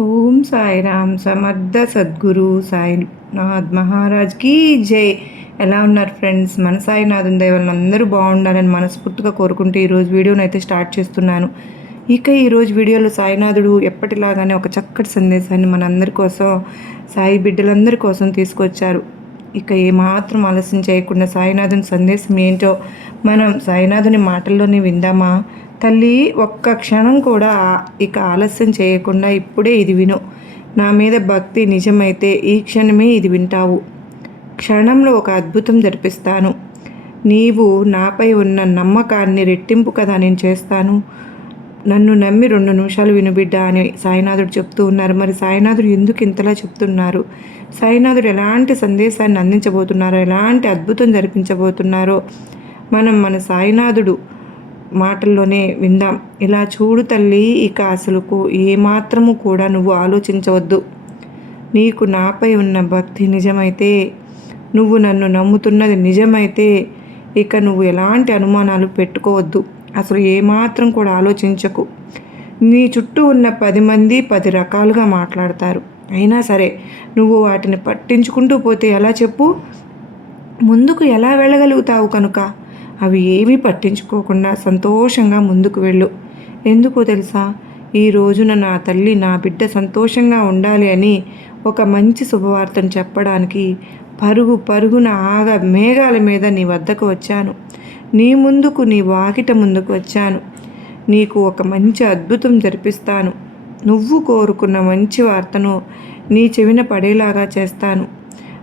ఓం సాయిరామ్ సమర్థ సద్గురు సాయినాథ్ మహారాజ్కి జై. ఎలా ఉన్నారు ఫ్రెండ్స్? మన సాయినాథుని దయవల్ల అందరూ బాగుండాలని మనస్ఫూర్తిగా కోరుకుంటూ ఈరోజు వీడియోని అయితే స్టార్ట్ చేస్తున్నాను. ఇక ఈరోజు వీడియోలో సాయినాథుడు ఎప్పటిలాగానే ఒక చక్కటి సందేశాన్ని మనందరి కోసం సాయి బిడ్డలందరి కోసం తీసుకొచ్చారు. ఇక ఏమాత్రం ఆలస్యం చేయకుండా సాయినాథుని సందేశం ఏంటో మనం సాయినాథుని మాటల్లోనే విందామా? తల్లి ఒక్క క్షణం కూడా ఇక ఆలస్యం చేయకుండా ఇప్పుడే ఇది విను. నా మీద భక్తి నిజమైతే ఈ క్షణమే ఇది వింటావు. క్షణంలో ఒక అద్భుతం జరిపిస్తాను. నీవు నాపై ఉన్న నమ్మకాన్ని రెట్టింపు కదా నేను చేస్తాను. నన్ను నమ్మి రెండు నిమిషాలు వినుబిడ్డ అని సాయినాథుడు చెప్తూ ఉన్నారు. మరి సాయినాథుడు ఎందుకు ఇంతలా చెప్తున్నారు? సాయినాథుడు ఎలాంటి సందేశాన్ని అందించబోతున్నారో ఎలాంటి అద్భుతం జరిపించబోతున్నారో మనం మన సాయినాథుడు మాటల్లోనే విందాం. ఇలా చూడు తల్లి ఇక అసలుకు ఏమాత్రము కూడా నువ్వు ఆలోచించవద్దు. నీకు నాపై ఉన్న భక్తి నిజమైతే నువ్వు నన్ను నమ్ముతున్నది నిజమైతే ఇక నువ్వు ఎలాంటి అనుమానాలు పెట్టుకోవద్దు. అసలు ఏమాత్రం కూడా ఆలోచించకు. నీ చుట్టూ ఉన్న పది మంది పది రకాలుగా మాట్లాడతారు. అయినా సరే నువ్వు వాటిని పట్టించుకుంటూ పోతే ఎలా చెప్పు? ముందుకు ఎలా వెళ్ళగలుగుతావు కనుక? అవి ఏమీ పట్టించుకోకుండా సంతోషంగా ముందుకు వెళ్ళు. ఎందుకో తెలుసా? ఈ రోజున నా తల్లి నా బిడ్డ సంతోషంగా ఉండాలి అని ఒక మంచి శుభవార్తను చెప్పడానికి పరుగు పరుగున ఆగ మేఘాల మీద నీ వద్దకు వచ్చాను. నీ ముందుకు నీ వాకిట ముందుకు వచ్చాను. నీకు ఒక మంచి అద్భుతం జరిపిస్తాను. నువ్వు కోరుకున్న మంచి వార్తను నీ చెవిన పడేలాగా చేస్తాను.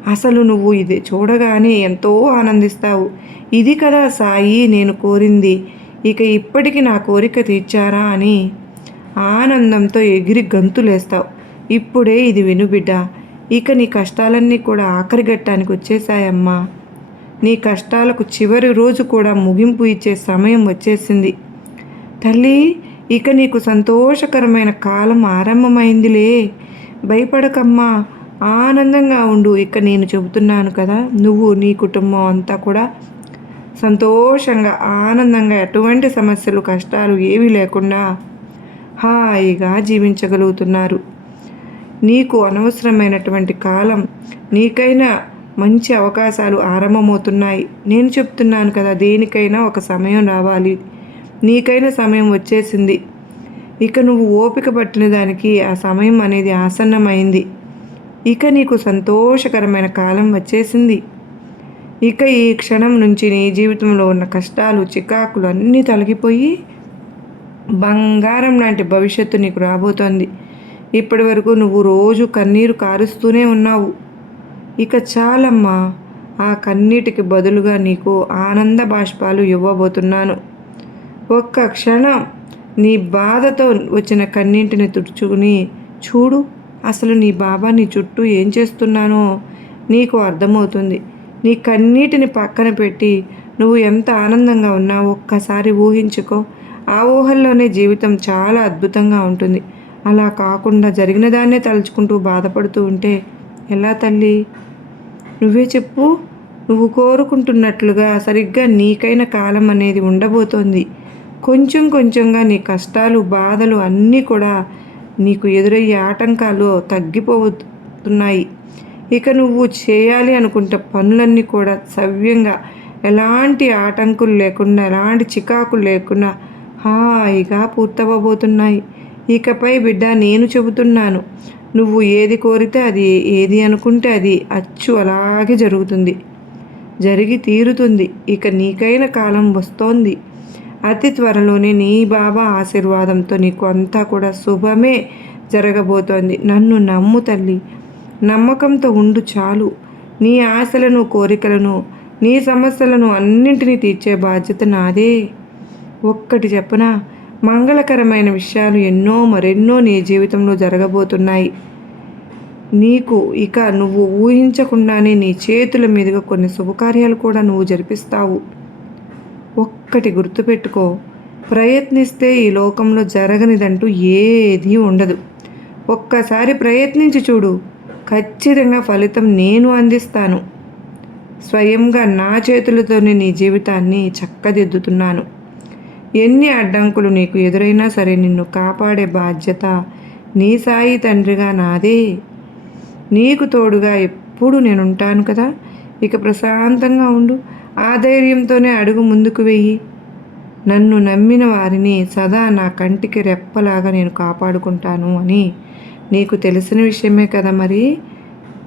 అసలు నువ్వు ఇది చూడగానే ఎంతో ఆనందిస్తావు. ఇది కదా సాయి నేను కోరింది. ఇక ఇప్పటికి నా కోరిక తీర్చారా అని ఆనందంతో ఎగిరి గంతులేస్తావు. ఇప్పుడే ఇది విను బిడ్డ. ఇక నీ కష్టాలన్నీ కూడా ఆఖరి ఘట్టానికి వచ్చేసాయమ్మా నీ కష్టాలకు చివరి రోజు కూడా ముగింపు ఇచ్చే సమయం వచ్చేసింది. తల్లి ఇక నీకు సంతోషకరమైన కాలం ఆరంభమైందిలే. భయపడకమ్మా. ఆనందంగా ఉండు. ఇక నేను చెబుతున్నాను కదా నువ్వు నీ కుటుంబం అంతా కూడా సంతోషంగా ఆనందంగా ఎటువంటి సమస్యలు కష్టాలు ఏవి లేకుండా హాయిగా జీవించగలుగుతున్నారు. నీకు అనవసరమైనటువంటి కాలం నీకైనా మంచి అవకాశాలు ఆరంభమవుతున్నాయి. నేను చెప్తున్నాను కదా దేనికైనా ఒక సమయం రావాలి. నీకైనా సమయం వచ్చేసింది. ఇక నువ్వు ఓపిక పట్టిన దానికి ఆ సమయం అనేది ఆసన్నమైంది. ఇక నీకు సంతోషకరమైన కాలం వచ్చేసింది. ఇక ఈ క్షణం నుంచి నీ జీవితంలో ఉన్న కష్టాలు చికాకులు అన్నీ తొలగిపోయి బంగారం లాంటి భవిష్యత్తు నీకు రాబోతోంది. ఇప్పటి వరకు నువ్వు రోజు కన్నీరు కారుస్తూనే ఉన్నావు. ఇక చాలమ్మా ఆ కన్నీటికి బదులుగా నీకు ఆనంద బాష్పాలు ఇవ్వబోతున్నాను. ఒక్క క్షణం నీ బాధతో వచ్చిన కన్నీటిని తుడుచుకుని చూడు. అసలు నీ బాబా నీ చుట్టూ ఏం చేస్తున్నానో నీకు అర్థమవుతుంది. నీ కన్నీటిని పక్కన పెట్టి నువ్వు ఎంత ఆనందంగా ఉన్నా ఒక్కసారి ఊహించుకో. ఆ ఊహల్లోనే జీవితం చాలా అద్భుతంగా ఉంటుంది. అలా కాకుండా జరిగిన దాన్నే తలుచుకుంటూ బాధపడుతూ ఉంటే ఎలా తల్లి? నువ్వే చెప్పు. నువ్వు కోరుకుంటున్నట్లుగా సరిగ్గా నీకైన కాలం అనేది ఉండబోతోంది. కొంచెం కొంచెంగా నీ కష్టాలు బాధలు అన్నీ కూడా నీకు ఎదురయ్యే ఆటంకాలు తగ్గిపోతున్నాయి. ఇక నువ్వు చేయాలి అనుకుంటే పనులన్నీ కూడా సవ్యంగా ఎలాంటి ఆటంకులు లేకుండా ఎలాంటి చికాకులు లేకుండా హాయిగా పూర్తవబోతున్నాయి ఇకపై బిడ్డ నేను చెబుతున్నాను నువ్వు ఏది కోరితే అది ఏది అనుకుంటే అది అచ్చు అలాగే జరుగుతుంది. జరిగి తీరుతుంది. ఇక నీకైన కాలం వస్తోంది. అతి త్వరలోనే నీ బాబా ఆశీర్వాదంతో నీకు అంతా కూడా శుభమే జరగబోతోంది. నన్ను నమ్ము తల్లి. నమ్మకంతో ఉండు చాలు. నీ ఆశలను కోరికలను నీ సమస్యలను అన్నింటినీ తీర్చే బాధ్యత నాదే. ఒక్కటి చెప్పనా? మంగళకరమైన విషయాలు ఎన్నో మరెన్నో నీ జీవితంలో జరగబోతున్నాయి. నీకు ఇక నువ్వు ఊహించకుండానే నీ చేతుల మీదుగా కొన్ని శుభకార్యాలు కూడా నువ్వు జరిపిస్తావు. ఒక్కటి గుర్తుపెట్టుకో. ప్రయత్నిస్తే ఈ లోకంలో జరగనిదంటూ ఏదీ ఉండదు. ఒక్కసారి ప్రయత్నించి చూడు. ఖచ్చితంగా ఫలితం నేను అందిస్తాను. స్వయంగా నా చేతులతోనే నీ జీవితాన్ని చక్కదిద్దుతున్నాను. ఎన్ని అడ్డంకులు నీకు ఎదురైనా సరే నిన్ను కాపాడే బాధ్యత నీ సాయి తండ్రిగా నాదే. నీకు తోడుగా ఎప్పుడు నేను ఉంటాను కదా. ఇక ప్రశాంతంగా ఉండు. ఆ ధైర్యంతోనే అడుగు ముందుకు వెయ్యి నన్ను నమ్మిన వారిని సదా నా కంటికి రెప్పలాగా నేను కాపాడుకుంటాను అని నీకు తెలిసిన విషయమే కదా మరి?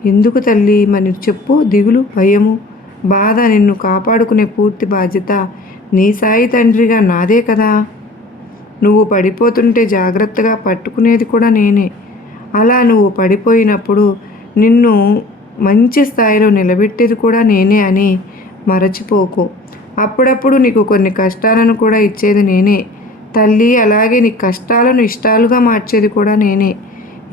ఎందుకు తల్లి? మరి చెప్పు. దిగులు భయము బాధ నిన్ను కాపాడుకునే పూర్తి బాధ్యత నీ సాయి తండ్రిగా నాదే కదా? నువ్వు పడిపోతుంటే జాగ్రత్తగా పట్టుకునేది కూడా నేనే. అలా నువ్వు పడిపోయినప్పుడు నిన్ను మంచి స్థాయిలో నిలబెట్టేది కూడా నేనే అని మరచిపోకు. అప్పుడప్పుడు నీకు కొన్ని కష్టాలను కూడా ఇచ్చేది నేనే. తల్లి అలాగే నీ కష్టాలను ఇష్టాలుగా మార్చేది కూడా నేనే.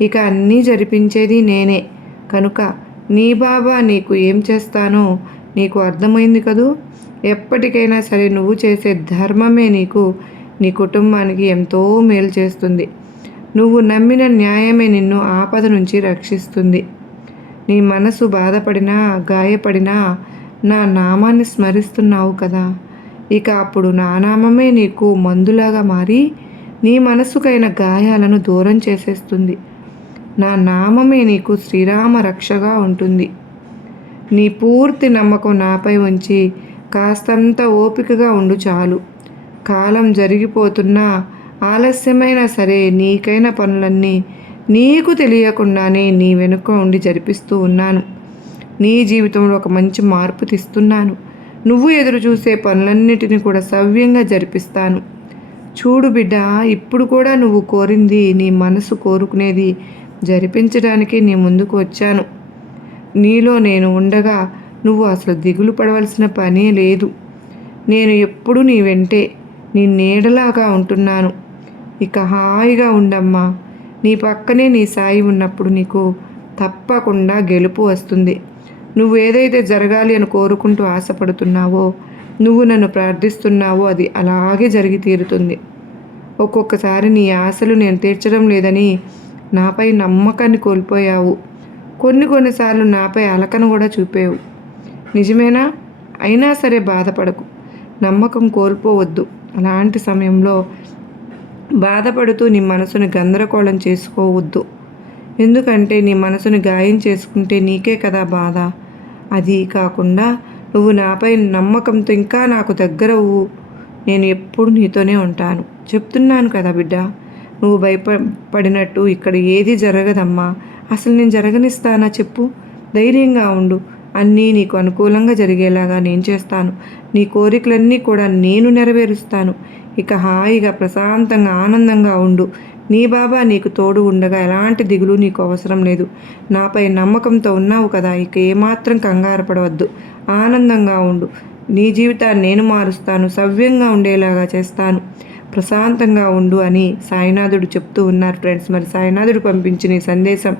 ఇక అన్నీ జరిపించేది నేనే. కనుక నీ బాబా నీకు ఏం చేస్తానో నీకు అర్థమైంది కదూ? ఎప్పటికైనా సరే నువ్వు చేసే ధర్మమే నీకు నీ కుటుంబానికి ఎంతో మేలు చేస్తుంది. నువ్వు నమ్మిన న్యాయమే నిన్ను ఆపద నుంచి రక్షిస్తుంది. నీ మనసు బాధపడినా గాయపడినా నా నామాన్ని స్మరిస్తున్నావు కదా. ఇక అప్పుడు నా నామమే నీకు మందులాగా మారి నీ మనసుకైన గాయాలను దూరం చేసేస్తుంది. నా నామమే నీకు శ్రీరామ రక్షగా ఉంటుంది. నీ పూర్తి నమ్మకం నాపై ఉంచి కాస్తంత ఓపికగా ఉండు చాలు. కాలం జరిగిపోతున్నా ఆలస్యమైనా సరే నీకైన పనులన్నీ నీకు తెలియకుండానే నీ వెనుక ఉండి జరిపిస్తూ ఉన్నాను. నీ జీవితంలో ఒక మంచి మార్పు తీస్తున్నాను. నువ్వు ఎదురు చూసే పనులన్నిటిని కూడా సవ్యంగా జరిపిస్తాను. చూడు బిడ్డ ఇప్పుడు కూడా నువ్వు కోరింది నీ మనసు కోరుకునేది జరిపించడానికి నీ ముందుకు వచ్చాను. నీలో నేను ఉండగా నువ్వు అసలు దిగులు పడవలసిన పనే లేదు. నేను ఎప్పుడు నీ వెంటే నీ నీడలాగా ఉంటున్నాను. ఇక హాయిగా ఉండమ్మా. నీ పక్కనే నీ సాయి ఉన్నప్పుడు నీకు తప్పకుండా గెలుపు వస్తుంది. నువ్వు ఏదైతే జరగాలి అని కోరుకుంటూ ఆశపడుతున్నావో నువ్వు నన్ను ప్రార్థిస్తున్నావో అది అలాగే జరిగి తీరుతుంది. ఒక్కొక్కసారి నీ ఆశలు నేను తీర్చడం లేదని నాపై నమ్మకాన్ని కోల్పోయావు. కొన్ని కొన్నిసార్లు నాపై అలకను కూడా చూపేవు. నిజమేనా? అయినా సరే బాధపడకు. నమ్మకం కోల్పోవద్దు. అలాంటి సమయంలో బాధపడుతూ నీ మనసుని గందరగోళం చేసుకోవద్దు. ఎందుకంటే నీ మనసుని గాయం చేసుకుంటే నీకే కదా బాధ. అది కాకుండా నువ్వు నాపై నమ్మకంతో ఇంకా నాకు దగ్గరవు. నేను ఎప్పుడు నీతోనే ఉంటాను. చెప్తున్నాను కదా బిడ్డ నువ్వు భయపడినట్టు ఇక్కడ ఏది జరగదమ్మా. అసలు నేను జరగనిస్తానా చెప్పు. ధైర్యంగా ఉండు. అన్నీ నీకు అనుకూలంగా జరిగేలాగా నేను చేస్తాను. నీ కోరికలన్నీ కూడా నేను నెరవేరుస్తాను. ఇక హాయిగా ప్రశాంతంగా ఆనందంగా ఉండు. నీ బాబా నీకు తోడు ఉండగా ఎలాంటి దిగులు నీకు అవసరం లేదు. నాపై నమ్మకంతో ఉన్నావు కదా ఇక ఏమాత్రం కంగారు పడవద్దు. ఆనందంగా ఉండు. నీ జీవితాన్ని నేను మారుస్తాను సవ్యంగా ఉండేలాగా చేస్తాను. ప్రశాంతంగా ఉండు అని సాయినాథుడు చెప్తూ ఉన్నారు ఫ్రెండ్స్. మరి సాయినాథుడు పంపించిన ఈ సందేశం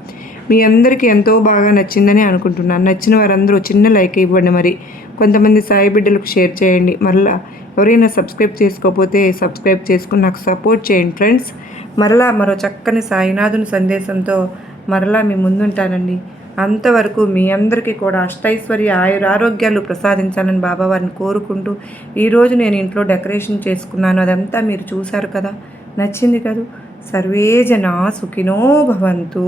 మీ అందరికీ ఎంతో బాగా నచ్చిందని అనుకుంటున్నాను. నచ్చిన వారందరూ చిన్న లైక్ ఇవ్వండి మరి. కొంతమంది సాయి బిడ్డలకు షేర్ చేయండి. మరలా ఎవరైనా సబ్స్క్రైబ్ చేసుకోకపోతే సబ్స్క్రైబ్ చేసుకుని నాకు సపోర్ట్ చేయండి ఫ్రెండ్స్. మరలా మరో చక్కని సాయినాథుని సందేశంతో మరలా మీ ముందుంటానండి. అంతవరకు మీ అందరికీ కూడా అష్టైశ్వర్య ఆయుర ఆరోగ్యాలు ప్రసాదించాలని బాబావారిని కోరుకుంటూ ఈరోజు నేను ఇంట్లో డెకరేషన్ చేసుకున్నాను. అదంతా మీరు చూశారు కదా. నచ్చింది కదా? సర్వే జనా సుఖినో భవంతు.